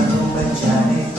Persatuan Indonesia.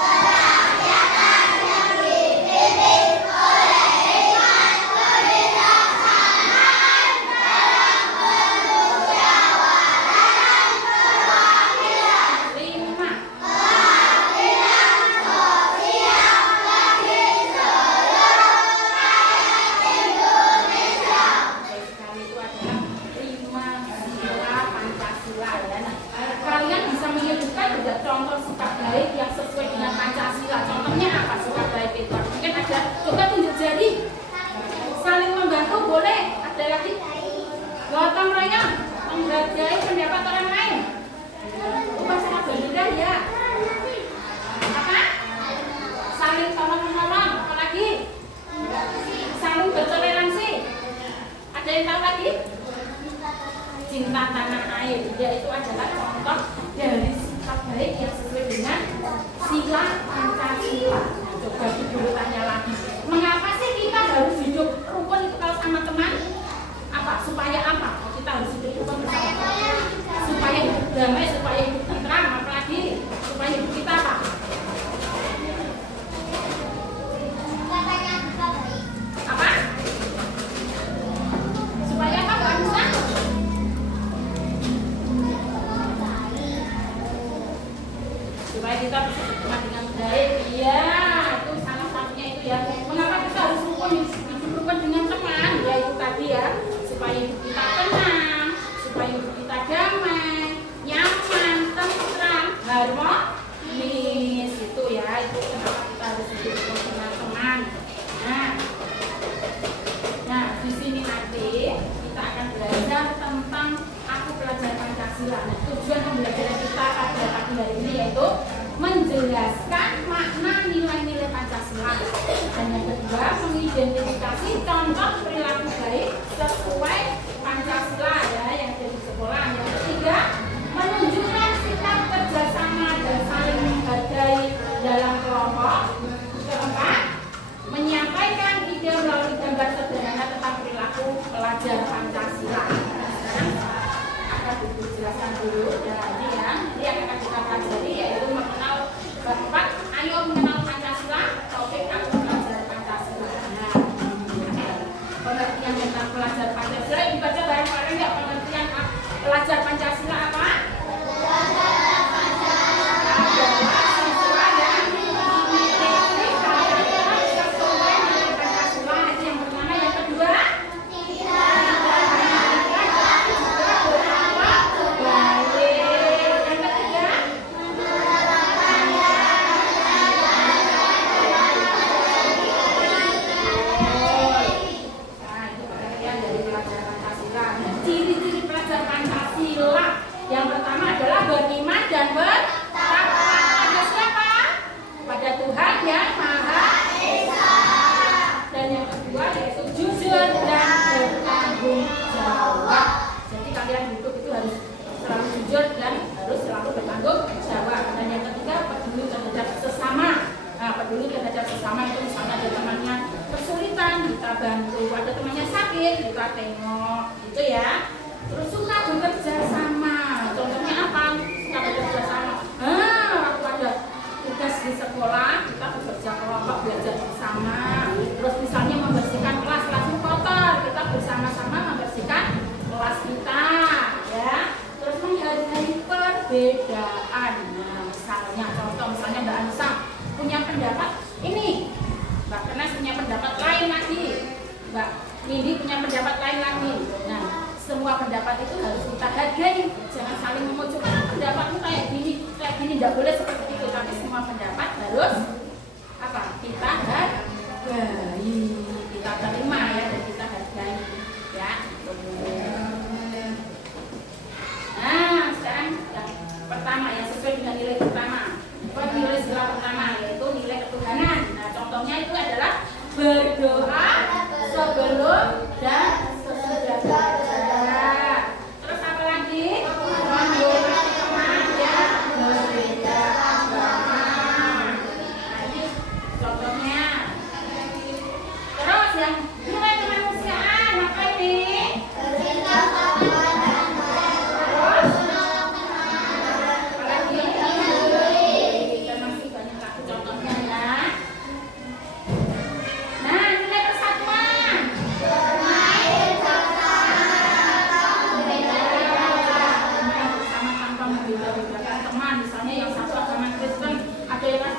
4 menghargai pendapat orang lain. Bukan sangat berbeda ya. Apa? Saling tolong menolong. Apalagi? Saling bertoleransi. Ada yang tahu lagi? Cinta tanah air. Yaitu adalah contoh dari sifat baik yang sesuai dengan sila Pancasila. Coba dulu tanya lagi. Mengapa sih kita harus hidup rukun itu kalau sama teman? Apa? Supaya apa? Kita harus hidup rukun bersama teman. Supaya hidup damai, supaya hidup tentram, apalagi supaya hidup kita apa? Apa? Supaya apa? Gak bisa? Supaya kita bisa berteman dengan baik. Iya, itu salah satunya itu ya. Mengapa kita harus rukun dengan teman? Ya itu tadi ya, supaya hidup kita tenang, supaya hidup kita damai, nyaman, tentram, harmonis. Itu ya, itu kenapa kita harus hidup rukun dengan teman. Nah, di sini nanti kita akan belajar tentang aku belajar Pancasila. Nah, tujuan pembelajaran kita pada pagi hari ini yaitu menjelaskan makna nilai-nilai Pancasila. Dan yang kedua, mengidentifikasi contoh perilaku baik sesuai Pancasila ya yang ada di sekolah. Yang ketiga, menunjukkan sikap kerjasama dan saling menghargai dalam kelompok. Keempat, menyampaikan ide melalui gambar sederhana tentang perilaku pelajar Pancasila. Sekarang akan dijelaskan dulu dan nanti ya, nanti akan kita pelajari yaitu mengenal bapak. Ayo mengenal Pancasila. Topik aku belajar Pancasila. Nah, pengertian tentang pelajar Pancasila dibaca bareng-bareng ya. Pengertian pelajar Pancasila apa? Yang pertama adalah beriman dan bertakwa pada siapa? Pada Tuhan yang Maha Esa. Dan yang kedua yaitu jujur dan bertanggung jawab. Jadi kalian hidup itu harus selalu jujur dan harus selalu bertanggung jawab. Dan yang ketiga peduli terhadap sesama. Nah, peduli terhadap sesama itu misalnya ada temannya kesulitan kita bantu, ada temannya sakit kita tengok, gitu ya. Terus suka bekerja sama. Contohnya apa? Suka bekerja sama. Waktu ada tugas di sekolah, kita bekerja kelompok belajar bersama. Terus misalnya membersihkan kelas itu kotor, kita bersama-sama membersihkan kelas kita, ya. Terus menghargai perbedaan. Nah, misalnya contoh misalnya Mbak Anissa punya pendapat ini, Mbak Kenas punya pendapat lain lagi, Mbak Nindi punya pendapat lain lagi. Nah, semua pendapat itu harus kita hargai, jangan saling memojokkan pendapatmu kayak gini, tidak boleh seperti itu. Tapi semua pendapat harus apa? Kita hargai, kita terima ya dan kita hargai ya. Nah, sekarang yang pertama yang sesuai dengan nilai pertama, nilai sila pertama yaitu nilai ketuhanan. Nah, contohnya itu adalah berdoa sebelum dan sesudah belajar. Terus apa lagi? Menghormati teman yang berbeda agama. Nah, ini contohnya. Terus yang nilai kemanusiaan apa ini?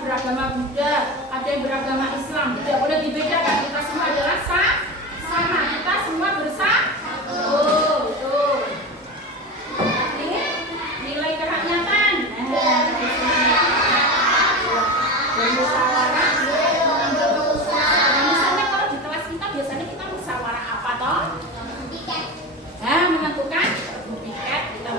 Beragama Buddha, ada yang beragama Islam, tidak boleh dibedakan. Kita semua adalah sama, kita semua bersatu. Jadi nilai kerakyatan, bermusyawarah. Misalnya kalau di kelas kita biasanya kita musyawarah apa toh? Menentukan piket, kita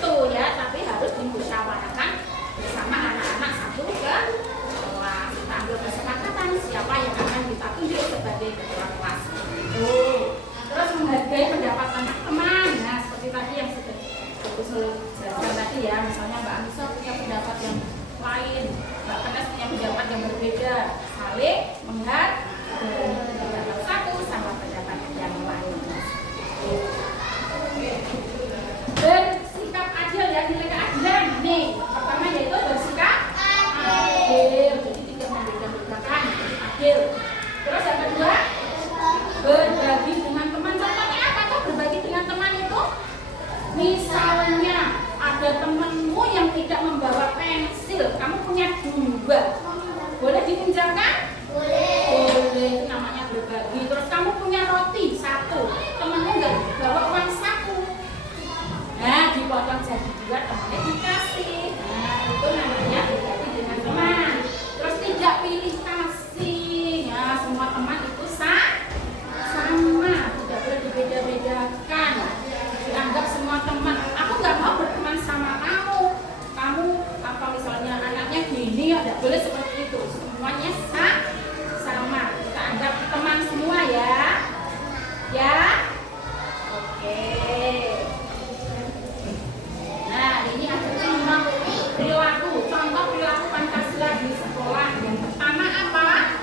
itu ya, tapi harus dimusyawarahkan bersama anak-anak satu kelas. Kita ambil kesepakatan siapa yang akan kita tunjuk sebagai ketua kelas. Terus menghargai pendapat teman-teman. Nah, seperti tadi yang sudah jelaskan tadi ya, misalnya Mbak Anissa punya pendapat yang lain, Mbak Penes punya pendapat yang berbeda, saling menghargai pendapat satu sama pendapat yang lain. Bersikap adil ya, nilai keadilan nih. Pertama yaitu bersikap adil, jadi tidak membeda-bedakan, adil. Terus yang kedua, berbagi dengan teman. Contohnya apa tuh berbagi dengan teman itu? Misalnya ada temanmu yang tidak membawa pensil, kamu punya 2, boleh dipinjamkan? Boleh, itu namanya berbagi. Terus kamu punya roti 1, temanmu nggak bawa uang saku, nah dipotong jadi 2, temannya dikasih. Nah itu namanya berbagi dengan teman. Terus tidak pilih kasih, ya semua teman itu sama, tidak boleh dibeda-bedakan. Dianggap semua teman, aku nggak mau berteman sama kamu apa misalnya anaknya gini, tidak boleh seperti itu. Semuanya sama, kita anggap teman semua ya. Oke. Nah ini ada contoh perilaku Pancasila di sekolah. Yang pertama apa?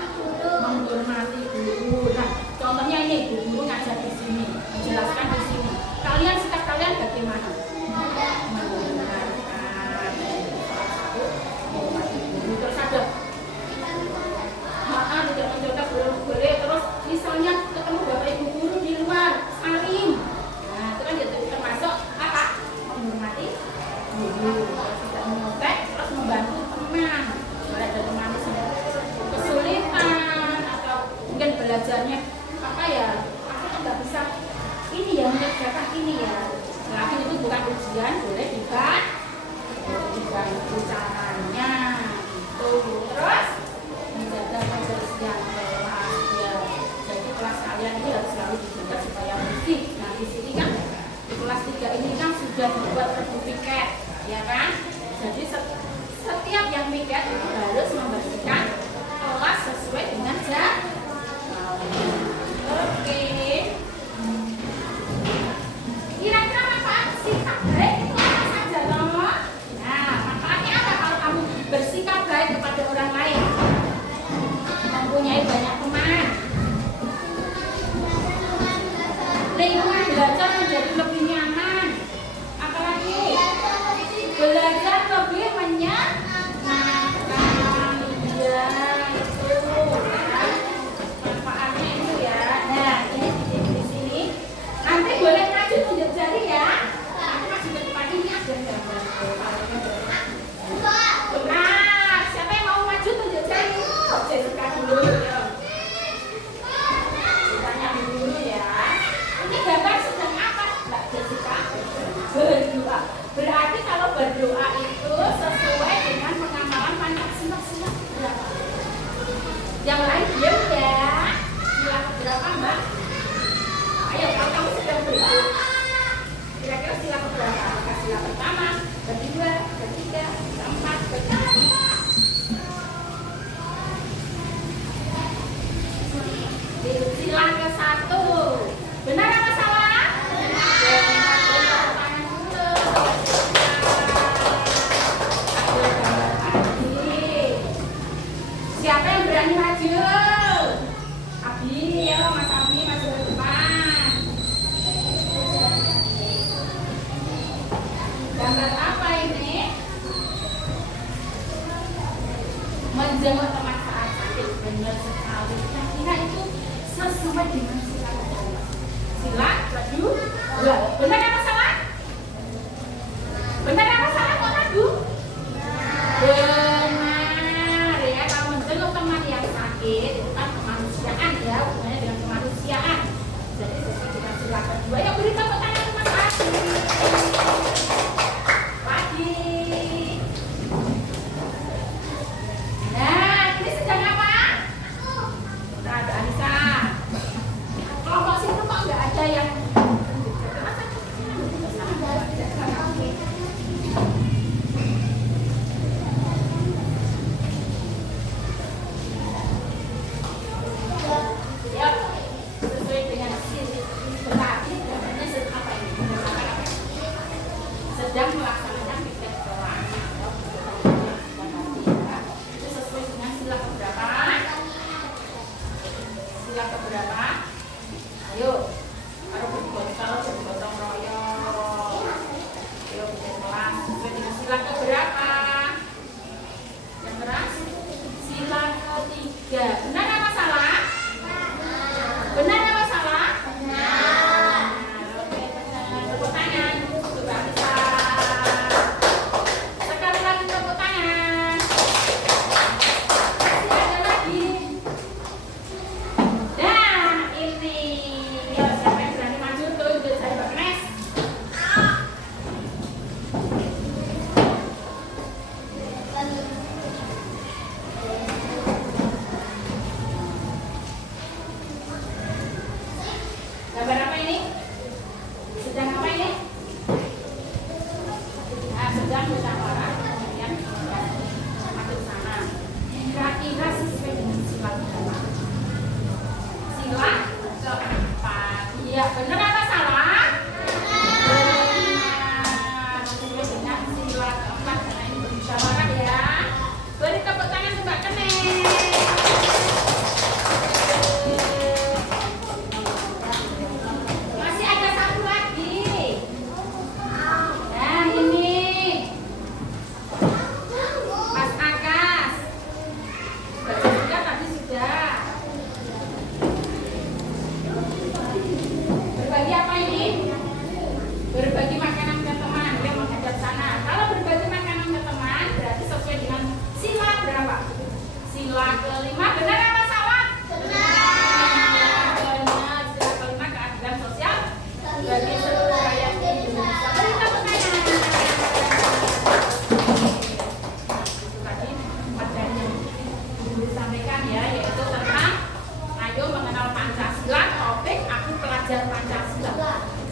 Menghormati guru. Nah contohnya ini guru ngajar di sini, menjelaskan di sini. Kalian sikap kalian bagaimana? Terus ada maaf tidak mencontoh boleh. Terus misalnya ketemu bapak ibu guru di luar, salim. Nah itu kan termasuk apa? Menghormati guru. Tidak mengotek, terus membantu teman. Kalau ada teman kesulitan atau mungkin belajarnya apa ya? Aku nggak bisa ini ya, mengerjakan ini ya. Lagi itu bukan ujian, boleh dibantu caranya. Terus menjaga kebersihan kelas ya. Jadi kelas kalian ini harus selalu dijaga supaya bersih. Nah di sini kan di kelas 3 ini kan sudah dibuat kartu piket, ya kan? Jadi setiap yang piket harus membersihkan kelas sesuai dengan jadwal. Oke. Kira-kira manfaat sikap baik itu apa saja loh? Nah, manfaatnya apa kalau kamu bersikap baik kepada orang lain? Mempunyai banyak teman. Lingkungan belajar menjadi lebih nyaman. Apalagi belajar lebih menyenangkan. Ya, itu manfaatnya itu ya. Nah, ini di sini. Nanti boleh maju tunjuk jari ya. Aku masih ke depan ini ada gambar. Nah, siapa yang mau maju tunjuk jari? Jessica dulu ya. Tanya dulu ya. Ini gambar sedang apa, Mbak Jessica? Berdoa. Berarti kalau berdoa itu sesuai dengan pengamalan Pancasila. Yang lain diam ya. Sila berapa, Mbak? Ayo, kalau kamu sedang berdoa, kira-kira sila keberapa? Apakah sila pertama, kedua, ketiga, keempat, kelima? Sila ke-1. Benar apa salah? Benar. Siapa yang berani maju? Abi, ya Mas Abi maju ke depan. Gambar apa ini? Menjenguk teman saat sakit. Benar sekali. Kira-kira itu sesuai dengan sila kedua. Sila kedua. Benar apa salah? Benar apa salah kok ragu? Benar ya, kalau menjenguk teman yang sakit itu kan kemanusiaan ya, hubungannya dengan kemanusiaan. Jadi sesuai dengan sila kedua. Yang beri tepuk tangan untuk Mas Adi. Pagi. Nah, ini sedang apa? Nah, ada Anissa. Kelompok situ kok nggak ada yang Sila keberapa? Yang keras? Sila ketiga. Benar apa salah? Benar apa salah? Benar. Oke, benar. Tepuk tangan. Coba bisa. Sekali lagi tepuk tangan. Masih ada lagi. Nah, ini. Ya, siapa yang berani maju tuh? Udah saya Bagnes. Gambar apa ini? Sedang apa ini? Nah, sedang musyawarah. Kemudian masuk sana. Kira-kira sesuai dengan sila berapa? Sila keempat. Iya, benar apa salah? Benar. Sesuai dengan sila keempat. Karena ini bermusyawarah ya. Beri tepuk tangan untuk Mbak Kenes. Masih ada satu lagi. Nah, ini Mas Akas. Sudah tadi sudah. Berbagi apa ini? Berbagi makanan ke teman. Dia menghadap sana. Kalau berbagi makanan ke teman berarti sesuai dengan sila berapa? Sila kelima. Benar apa salah? Benar. Benar. Sila kelima keadilan sosial bagi seluruh rakyat Indonesia. Beri tepuk tangan. Itu tadi materi yang disampaikan ya, yaitu tentang ayo mengenal Pancasila. Topik aku pelajar Pancasila.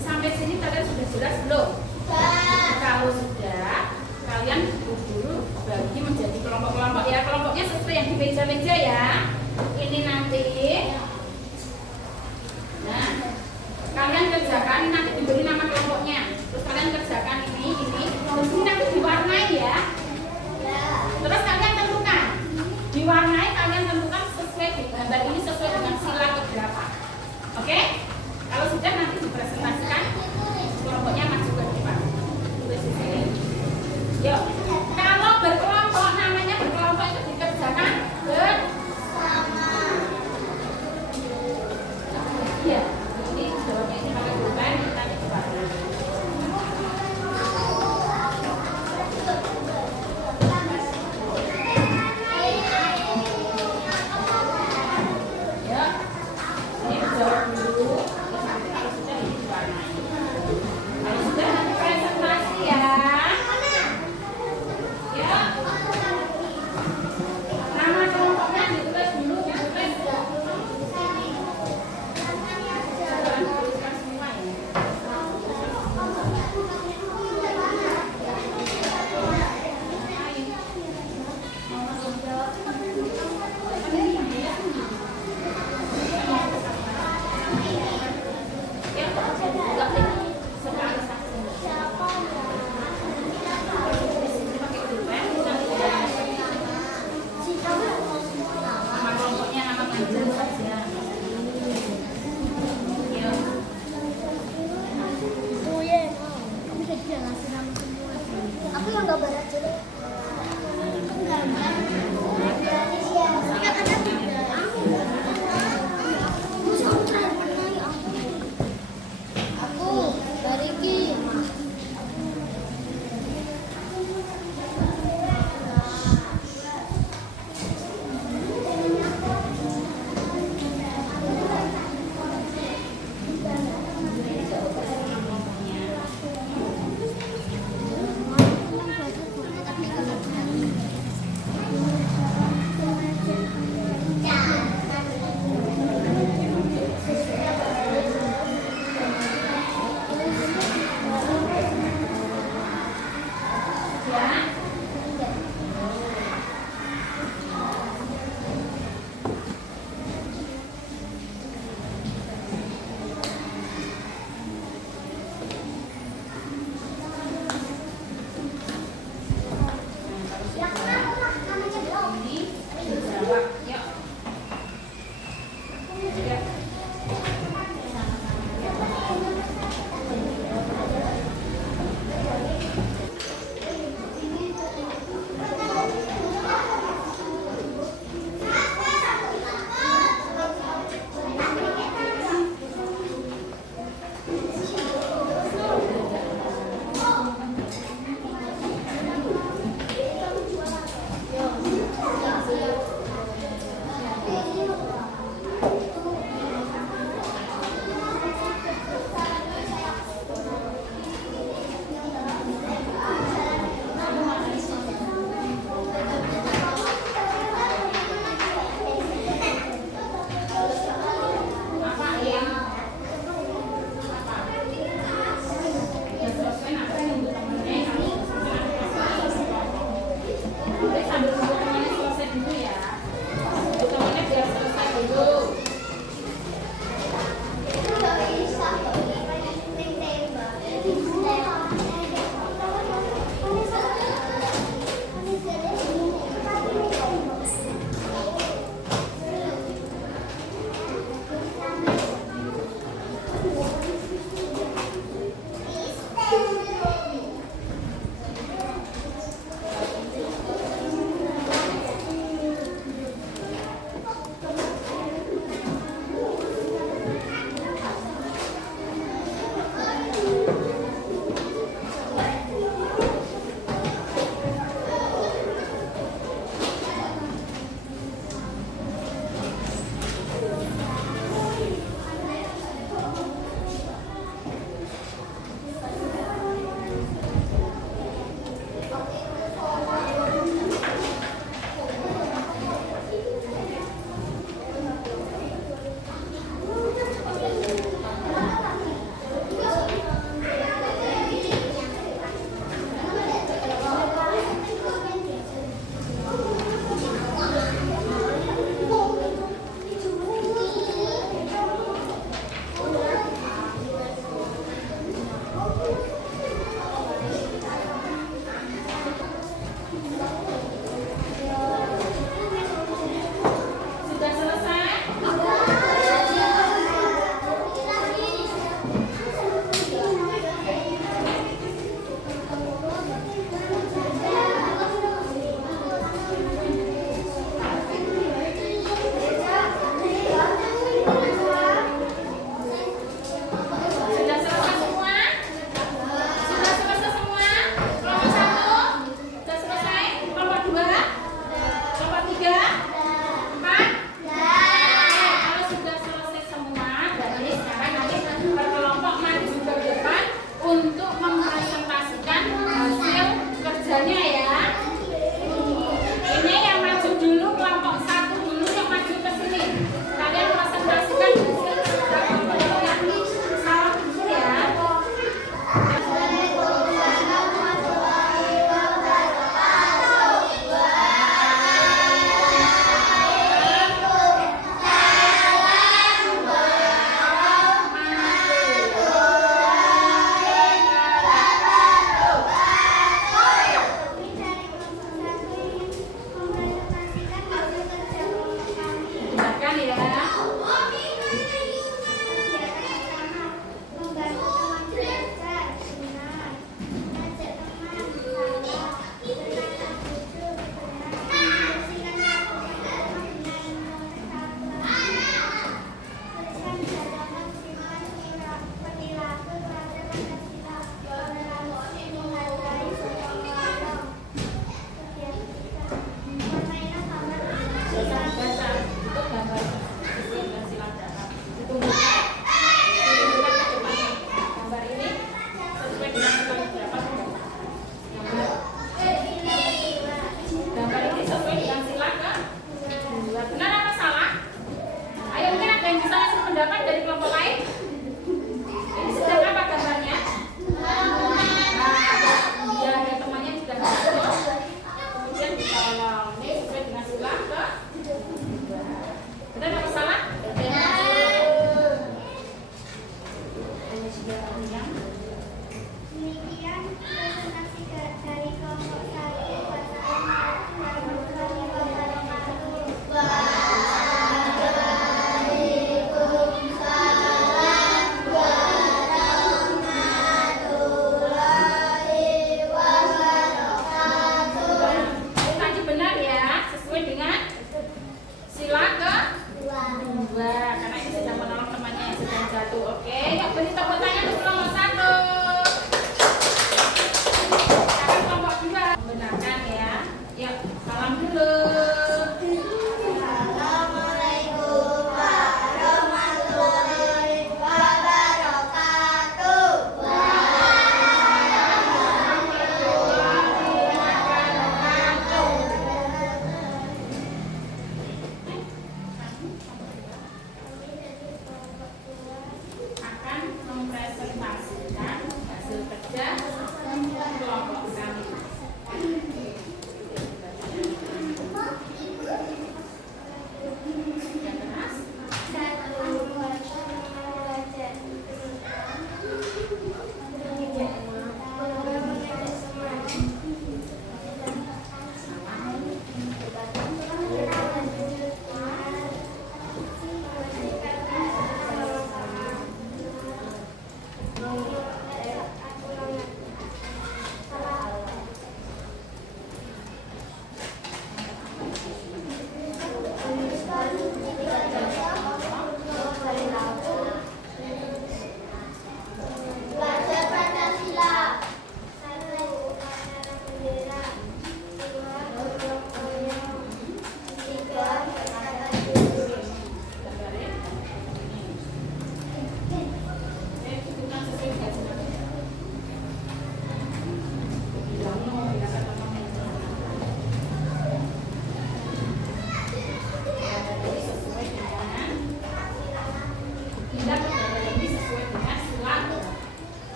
Sampai sini kalian sudah jelas belum? Kalau sudah, kalian buru-buru bagi menjadi kelompok-kelompok ya. Kelompoknya sesuai yang di meja-meja ya. Ini nanti. Nah, kalian kerjakan, ini nanti diberi nama kelompoknya. Terus kalian kerjakan ini. Terus ini nanti diwarnai ya. Terus kalian tentukan. Diwarnai, kalian tentukan sesuai di gambar ini sesuai dengan sila keberapa. Oke? Kalau sudah nanti dipresentasikan kelompoknya maju ke depan. Tulis di sini. Yuk. Kalau berkelompok, namanya berkelompok itu dikerjakan bersama. Iya. Ini jawabnya ini pakai pulpen, nanti diwarnai. Ya, ini jawab dulu. Terus nanti kalau sudah ini diwarnai. Kalau sudah nanti presentasi ya. Ya. Nama kelompoknya ditulis dulu ya, tulis. Jangan tuliskan semua ya. Nama kelompoknya, nama pelajaran saja. Yuk. Oh iya, kamu bisa jelasin nama semua. Aku yang gambar aja deh. Aku gambar. Ini kan ada tiga. Aku Bariki. gambarnya ya. Ini yang maju dulu, kelompok 1 dulu yang maju ke sini. Kalian presentasikan salam dulu ya.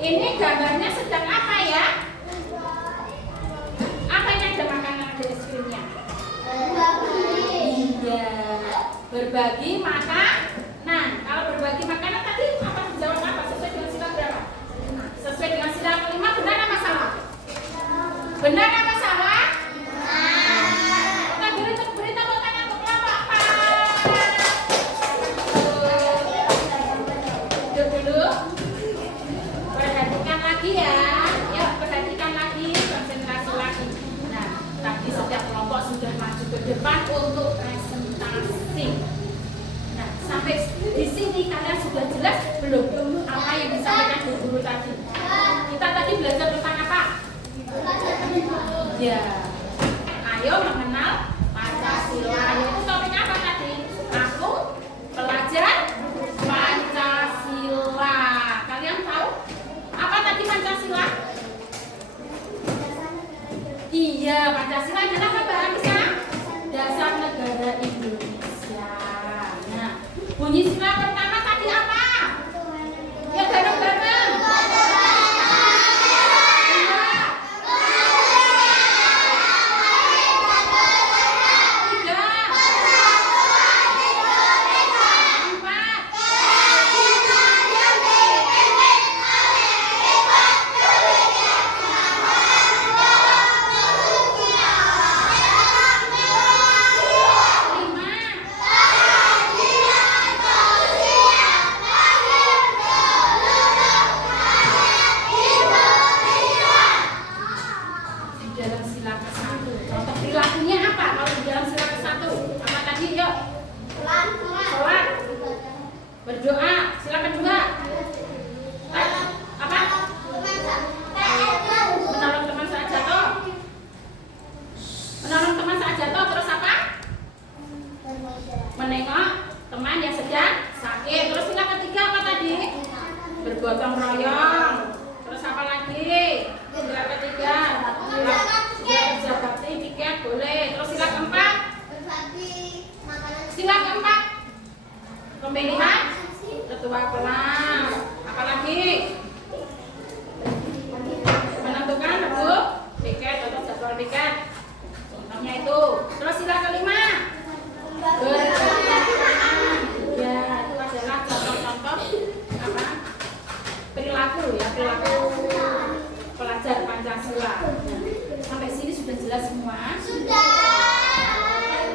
Ini gambarnya sedang apa ya? Apa yang ada makanan ada es krimnya? Iya, berbagi makanan. Kalau berbagi makanan tadi apa dijawab apa? Sesuai dengan sila berapa? Sesuai dengan sila kelima, benar apa salah? Benar apa salah? Kita beri tepuk tangan untuk kelompok apa? Duduk dulu. Perhatikan lagi ya. Ya, perhatikan lagi, konsentrasi lagi. Nah, tadi setiap kelompok sudah maju ke depan untuk presentasi. Nah, sampai di sini kalian sudah jelas belum apa yang disampaikan guru tadi? Kita tadi belajar tentang apa? Ya, ayo mengenal Pancasila. Itu topik apa tadi? Aku pelajar Pancasila. Kalian tahu apa tadi Pancasila? Iya, Pancasila adalah apa Bisa? Dasar negara Indonesia. Nah, bunyi sila pertama tadi apa? Ya, bareng-bareng. Dalam sila ke-1. Contoh perilakunya apa kalau di dalam sila ke-1? Apa tadi? Yuk. Sholat. Berdoa. Sila kedua. Apa? Menolong teman saat jatuh. Menolong teman saat jatuh. Terus apa? Menengok teman yang sedang sakit. Terus sila ketiga apa tadi? Bergotong royong. Terus apa lagi? Sila ketiga. Kerja bakti tiket boleh. Terus sila keempat. Sila keempat. Pemilihan ketua kelas. Apalagi? Menentukan bentuk tiket atau jadwal tiket. Contohnya itu. Terus sila kelima. Ya, itu adalah contoh-contoh apa? Perilaku ya, perilaku pelajar Pancasila. Nah, sampai sini sudah jelas semua?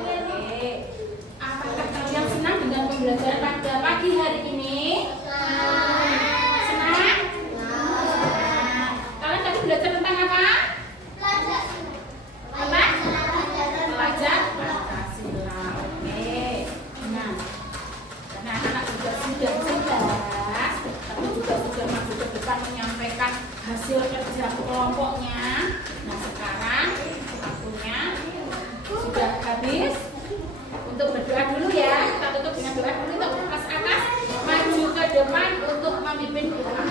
Oke. Apakah kalian senang dengan pembelajaran pada pagi hari ini? Senang? Kalian tadi belajar tentang apa? Apa? Pelajar Pancasila. Oke. Nah, karena anak-anak juga sudah cerdas, tapi juga sudah maju ke depan menyampaikan hasil kerja kelompoknya. Nah, sekarang waktunya sudah habis. Untuk berdoa dulu ya. Kita tutup dengan doa dulu untuk kelas atas maju ke depan untuk memimpin doa.